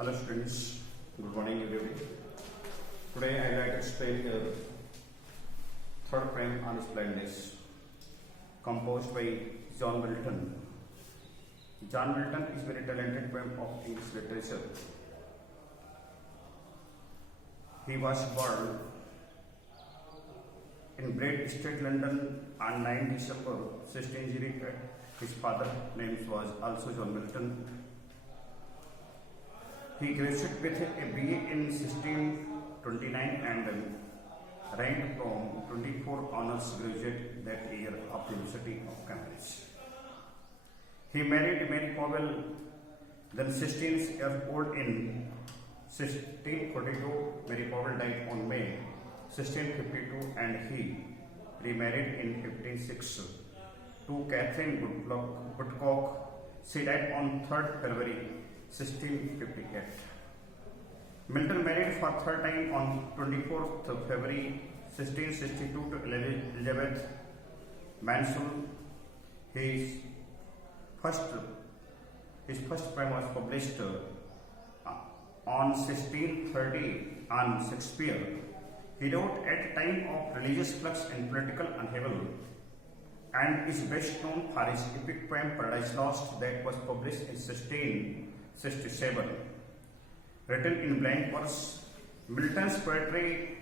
Hello students, good morning everybody. Today I like to explain here third poem on blindness, composed by John Milton. John Milton is very talented poem of English literature. He was born in Great Estate, London on 9 December 1608. His father's name was also John Milton. He graduated with a BA in 1629 and ranked from 24 honors graduate that year of University of Cambridge. He married Mary Powell, then 16 years old in 1642. Mary Powell died on May 1652 and he remarried in 1506 to Catherine Woodcock. She died on 3rd February 1658. Milton married for third time on 24th February 1662 to Elizabeth Mansell. His first poem was published on 1630 on Shakespeare. He wrote at a time of religious flux and political upheaval, and is best known for his epic poem Paradise Lost that was published in 1667. Written in blank verse, Milton's poetry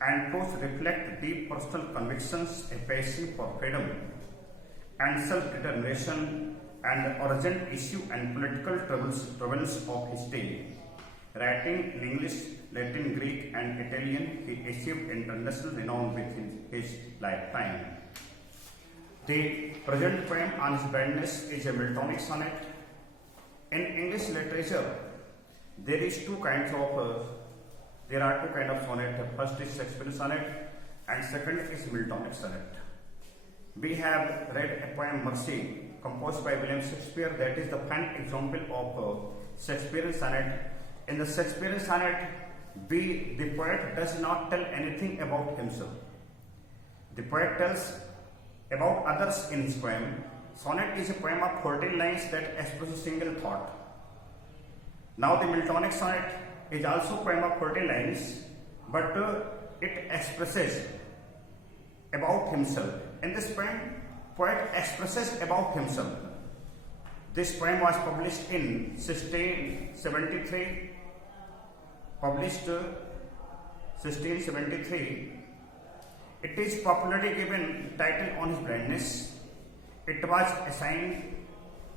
and prose reflect deep personal convictions, a passion for freedom and self-determination, and the urgent issue and political troubles of his day. Writing in English, Latin, Greek, and Italian, he achieved international renown within his lifetime. The present poem on his blindness is a Miltonic sonnet. In English literature, there are two kinds of sonnet. First is Shakespearean sonnet, and second is Miltonic sonnet. We have read a poem Mercy, composed by William Shakespeare. That is the fine example of Shakespearean sonnet. In the Shakespearean sonnet, the poet does not tell anything about himself. The poet tells about others in his poem. Sonnet is a poem of 14 lines that expresses a single thought. Now the Miltonic sonnet is also a poem of 14 lines, but it expresses about himself. In this poem, poet expresses about himself. This poem was published in 1673. Published 1673. It is popularly given title on his blindness. It was assigned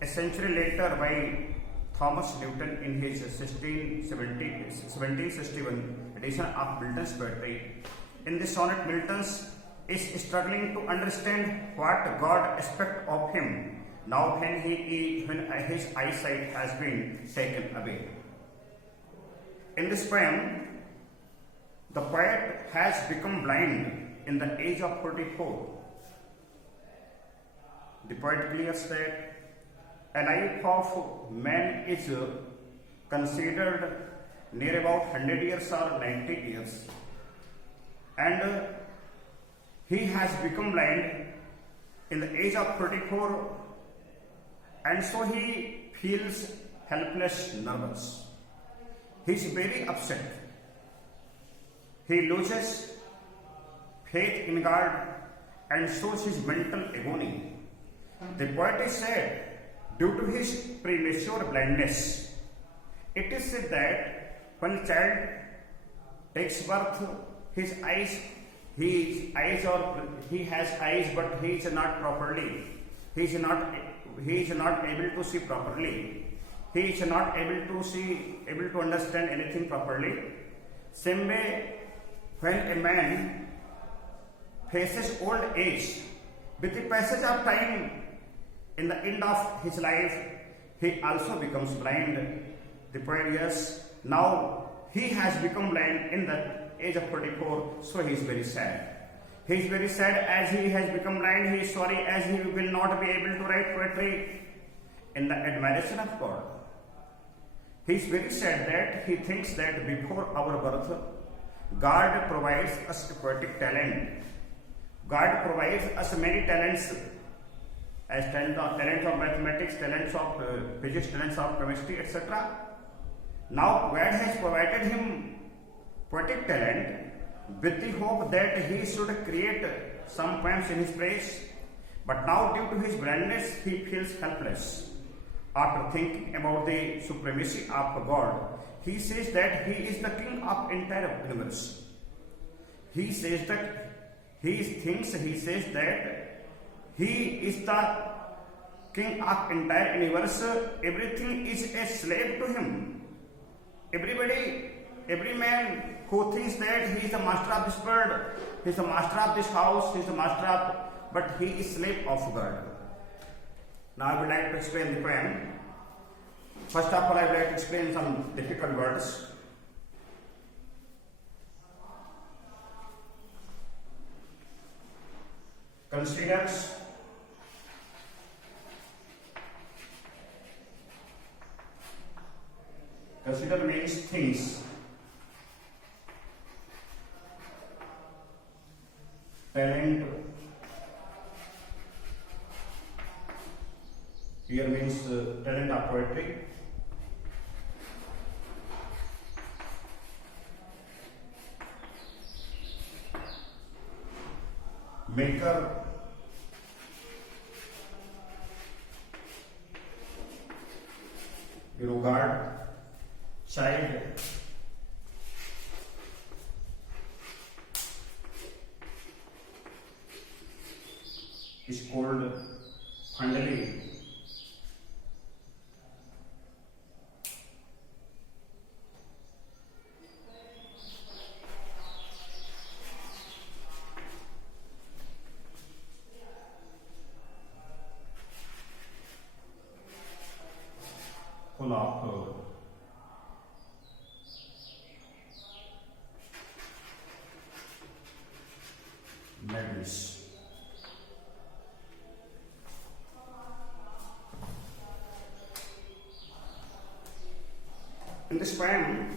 a century later by Thomas Newton in his 1761 edition of Milton's poetry. In this sonnet, Milton is struggling to understand what God expects of him now when his eyesight has been taken away. In this poem, the poet has become blind in the age of 44. The poet clears that a life of man is considered near about 100 years or 90 years, and he has become blind in the age of 34, and so he feels helpless, nervous. He is very upset. He loses faith in God and shows his mental agony. The poet is sad due to his premature blindness. It is said that when a child takes birth, he has eyes, but he is not properly. He is not able to see properly. He is not able to understand anything properly. Same way, when a man faces old age, with the passage of time, in the end of his life, he also becomes blind. The poet, yes, now he has become blind in the age of 44, so he is very sad. He is very sad as he has become blind. He is sorry as he will not be able to write poetry in the admiration of God. He is very sad that he thinks that before our birth, God provides us a poetic talent. God provides us many talents, as talents of mathematics, talents of physics, talents of chemistry, etc. Now God has provided him poetic talent with the hope that he should create some poems in his praise. But now, due to his blindness, he feels helpless. After thinking about the supremacy of God, he says that he is the king of entire universe. He says that he says that he is the king of entire universe. Everything is a slave to him. Every man who thinks that he is the master of this world, he is the master of this house, he is the master of, but he is slave of God. Now I would like to explain the poem. First of all, I would like to explain some difficult words. Considers. Consider means things. Talent. Here means talent of poetry. Maker. Regard. Child. Is called Handali. Full of madness. In this poem,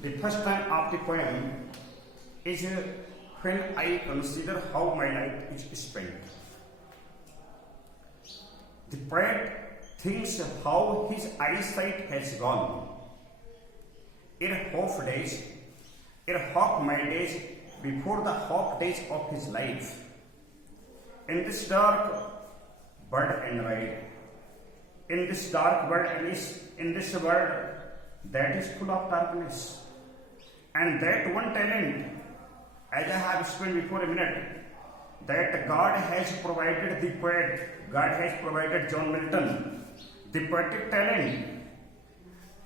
the first line of the poem is when I consider how my life is spent. The poet thinks how his eyesight has gone. It half days, it half my days before the half days of his life. In this dark bird and ride, in this dark world and in this world that is full of darkness. And that one talent, as I have explained before a minute, that God has provided the poet, God has provided John Milton the poetic talent.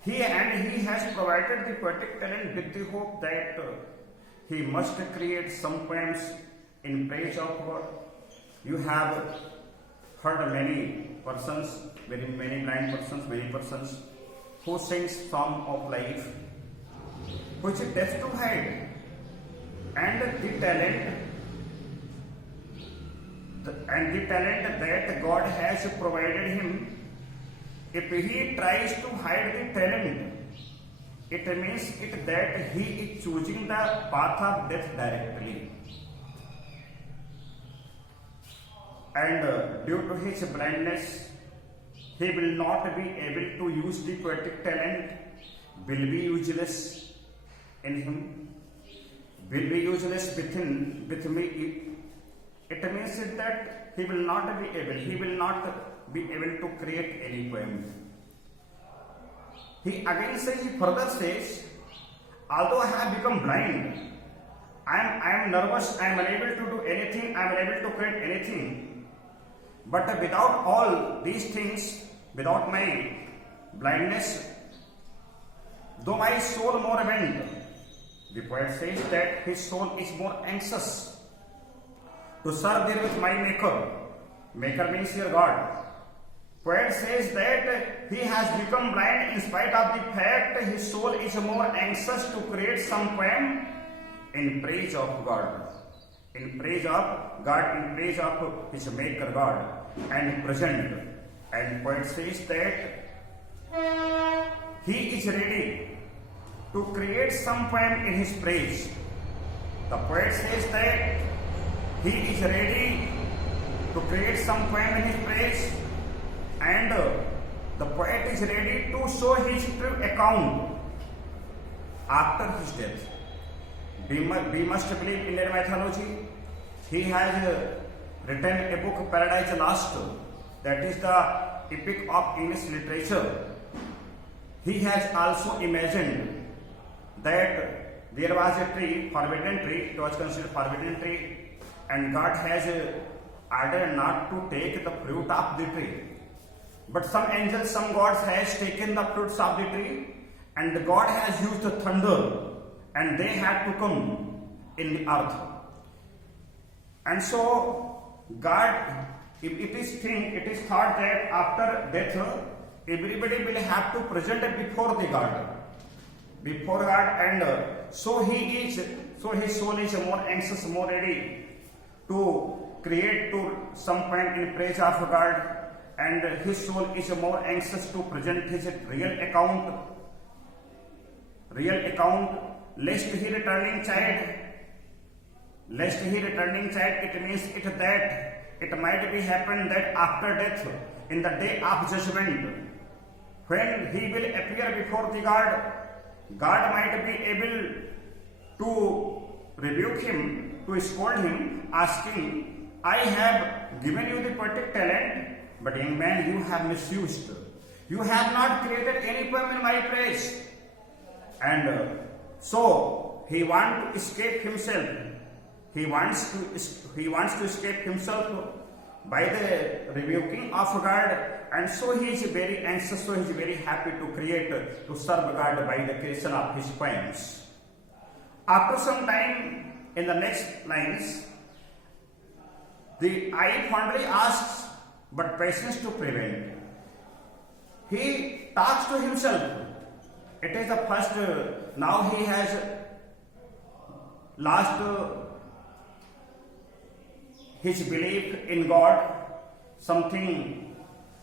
He has provided the poetic talent with the hope that he must create some poems in praise of God. You have heard many persons, many blind persons, many persons who sings song of life, which is deaf to hide, and the talent that God has provided him. If he tries to hide the talent, it means that he is choosing the path of death directly. And due to his blindness, he will not be able to use the poetic talent, will be useless in him, will be useless with me. It means that he will not be able to create any poem. He further says, although I have become blind, I am nervous, I am unable to do anything, I am unable to create anything. But without all these things, without my blindness, though my soul more bent, the poet says that his soul is more anxious to serve there with my Maker. Maker means your God. Poet says that he has become blind in spite of the fact his soul is more anxious to create some poem in praise of God. In praise of God, in praise of his Maker God and present. And poet says that he is ready to create some poem in his praise. The poet says that he is ready to create some poem in his praise, and the poet is ready to show his true account after his death. We must believe Indian mythology. He has written a book, Paradise Lost, that is the epic of English literature. He has also imagined that there was a tree, forbidden tree, it was considered forbidden tree, and God has ordered not to take the fruit of the tree. But some angels, some gods has taken the fruits of the tree, and God has used the thunder, and they had to come in the earth. And so God, it is thought that after death, everybody will have to present before the God, and so his soul is more anxious, more ready to create to some point in praise of God, and his soul is more anxious to present his real account, lest he returning child. It means that it might be happen that after death, in the day of judgment, when he will appear before the God might be able to rebuke him, to scold him, asking, I have given you the perfect talent, but young man, you have misused. You have not created any poem in my praise. And so he wants to escape himself. He wants to escape himself by the rebuking of God, and so he is very anxious, so he is very happy to serve God by the creation of his poems. After some time, in the next lines, the I fondly asks, but patience to prevent. He talks to himself. It is the first, now he has lost his belief in God, something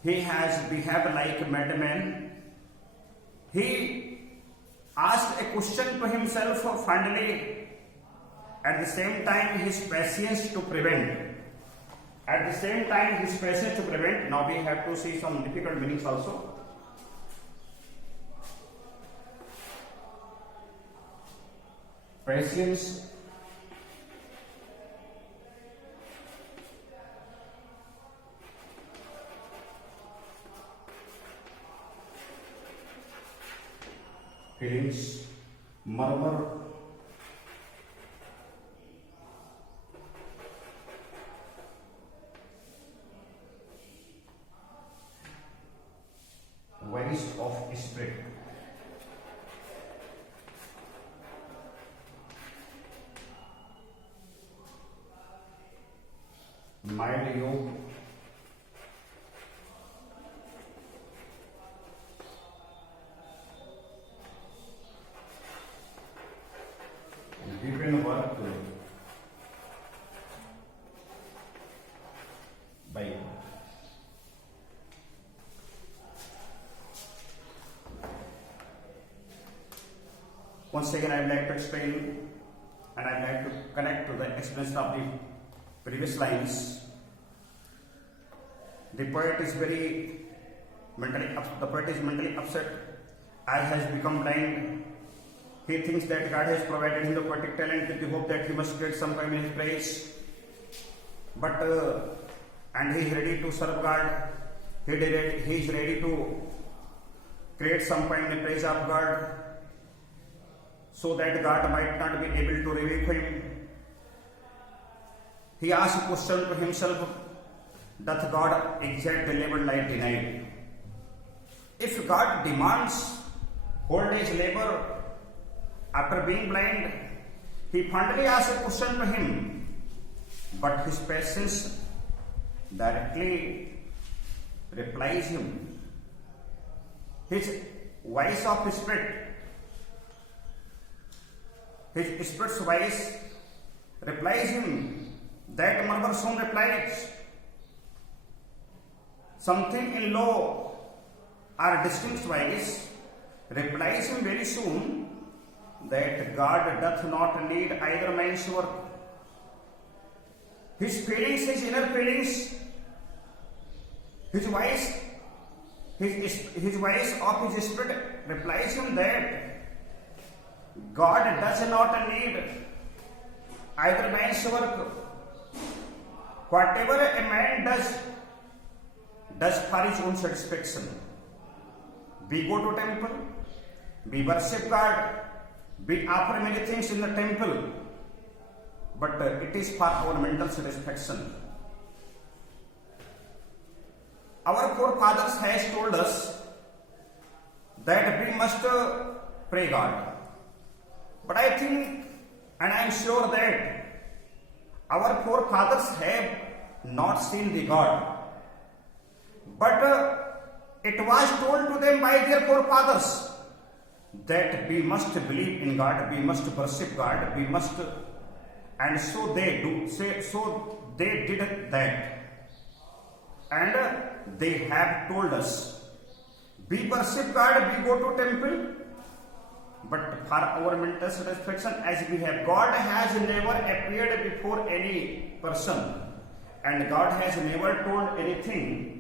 he has behaved like a madman. He asked a question to himself fondly, at the same time his patience to prevent. Now we have to see some difficult meanings also. Patience, feelings, murmur, voice of spirit, mild yoke, given work by once again I would like to explain, and I would like to connect to the explanation of the previous lines. The poet is mentally upset, as has become blind. He thinks that God has provided him the poetic talent with the hope that he must create some poem in his praise. But and he is ready to serve God. He is ready to create some poem in praise of God, so that God might not be able to rebuke him. He asks a question to himself, doth God exact the labor like denied? If God demands whole day's labor after being blind, he fondly asks a question to him, but his patience directly replies him. His voice of spirit, his spirit's voice replies him. That murmur soon replies. Something in low or distinct voice replies him very soon that God doth not need either man's work. His feelings, his inner feelings, his voice his voice of his spirit replies him that God does not need either man's work. Whatever a man does for his own satisfaction. We go to temple, we worship God, we offer many things in the temple, but it is for our mental satisfaction. Our forefathers has told us that we must pray God. But I think and I am sure that our forefathers have not seen the God. But it was told to them by their forefathers that we must believe in God, we must worship God, we must, and so they did that. And they have told us, we worship God, we go to temple, but for our mental satisfaction, as we have, God has never appeared before any person, and God has never told anything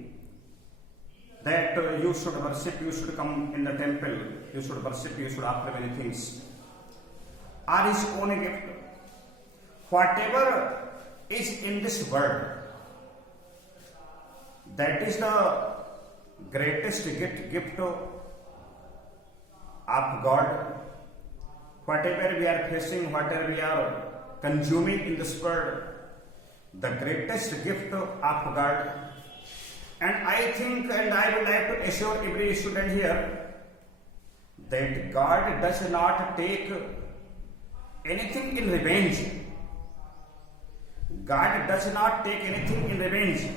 that you should worship, you should come in the temple, you should worship, you should offer many things. Are his own gift. Whatever is in this world, that is the greatest gift of God. Whatever we are facing, whatever we are consuming in this world, the greatest gift of God. And I think, and I would like to assure every student here, that God does not take anything in revenge. God does not take anything in revenge.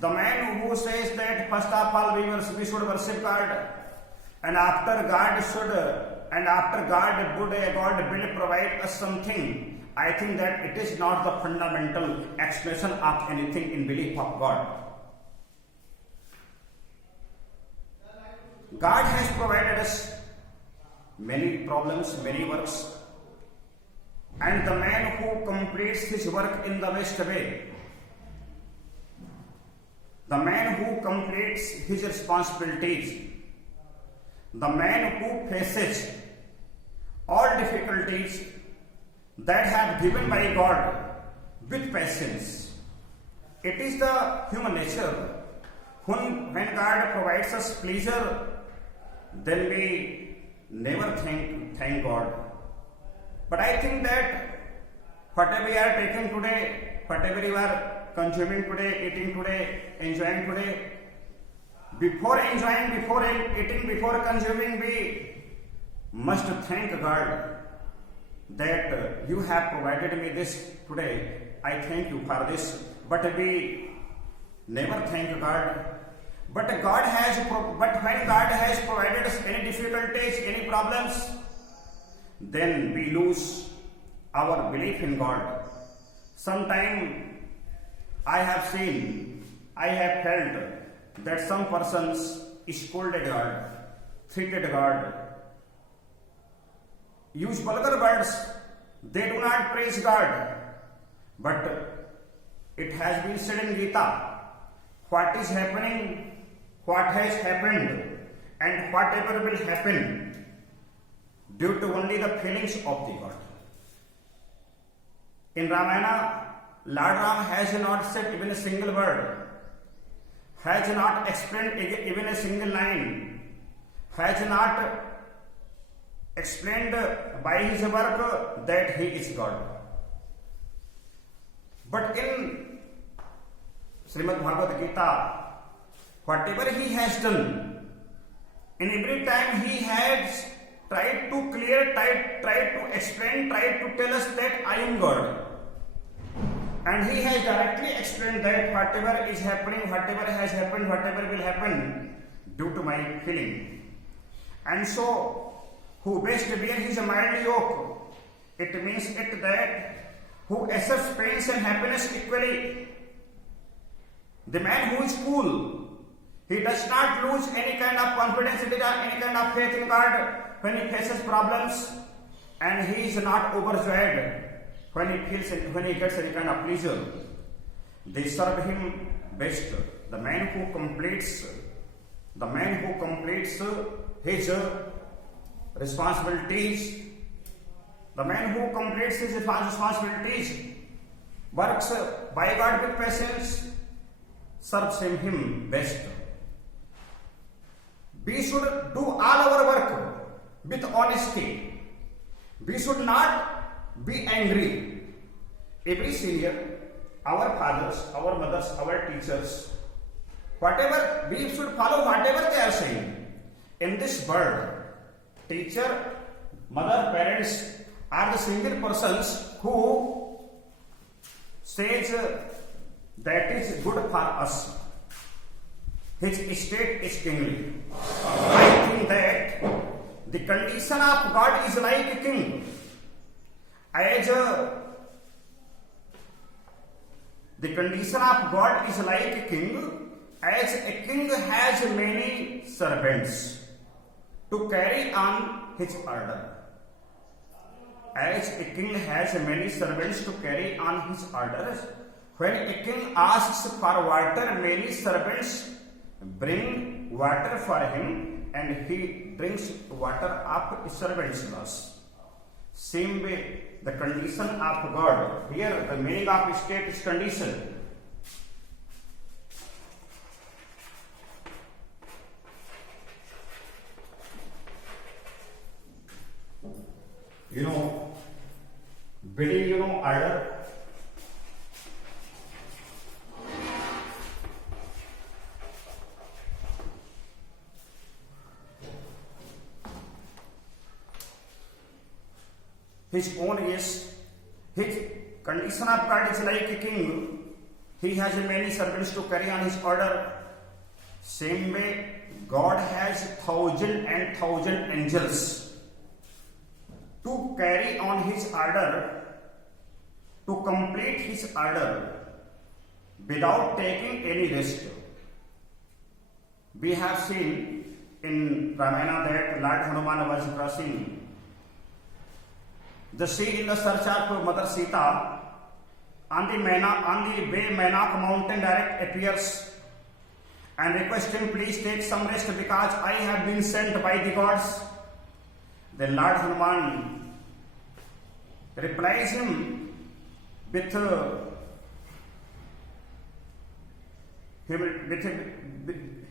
The man who says that first of all we should worship God, and after God will provide us something, I think that it is not the fundamental explanation of anything in belief of God. God has provided us many problems, many works, and the man who completes his work in the best way, the man who completes his responsibilities, the man who faces all difficulties that have given by God with patience. It is the human nature. When God provides us pleasure, then we never thank God. But I think that whatever we are taking today, whatever we are consuming today, eating today, enjoying today, before enjoying, before eating, before consuming, we must thank God that you have provided me this today. I thank you for this. But we never thank God. But when God has provided us any difficulties, any problems, then we lose our belief in God. Sometimes I have felt that some persons scolded God, treated God, use vulgar words. They do not praise God. But it has been said in Gita, what is happening, what has happened, and whatever will happen due to only the feelings of the God. In Ramayana, Lord Ram has not said even a single word, has not explained even a single line, has not explained by his work that he is God. But in Srimad Bhagavad Gita, whatever he has done, in every time he has tried to clear, tried to explain, tried to tell us that I am God. And he has directly explained that whatever is happening, whatever has happened, whatever will happen, due to my feeling. And so, who best bear his mild yoke, it means it that who accepts pains and happiness equally. The man who is cool, he does not lose any kind of confidence, any kind of faith in God when he faces problems, and he is not overjoyed when he gets any kind of pleasure. They serve him best. The man who completes the man who completes his responsibilities, the man who completes his responsibilities, works by God with patience, serves him best. We should do all our work with honesty. We should not be angry. Every senior, our fathers, our mothers, our teachers, whatever, we should follow whatever they are saying. In this world, teacher, mother, parents are the single persons who says that is good for us. His state is kingly. I think that the condition of God is like a king. As the condition of God is like a king, as a king has many servants to carry on his order. As a king has many servants to carry on his orders, when a king asks for water, many servants bring water for him, and he drinks water of his servants' loss. Same way, the condition of God. Here, the meaning of state is condition. Building, order. His own is, his condition of God is like a king. He has many servants to carry on his order. Same way, God has 1,000 and 1,000 angels to carry on his order, to complete his order without taking any rest. We have seen in Ramayana that Lord Hanuman was crossing the sea in the search of Mother Sita. On the way Menak mountain direct appears and requests him, please take some rest because I have been sent by the gods. Then Lord Hanuman replies him with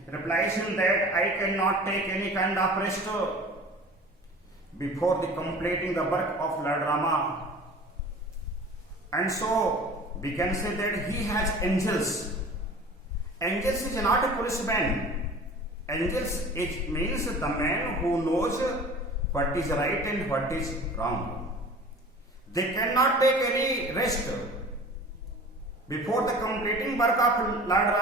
replies him that I cannot take any kind of rest before the completing the work of Lord Rama. And so we can say that he has angels. Angels is not a policeman. Angels, it means the man who knows what is right and what is wrong. They cannot take any rest before the completing work of Lord Rama.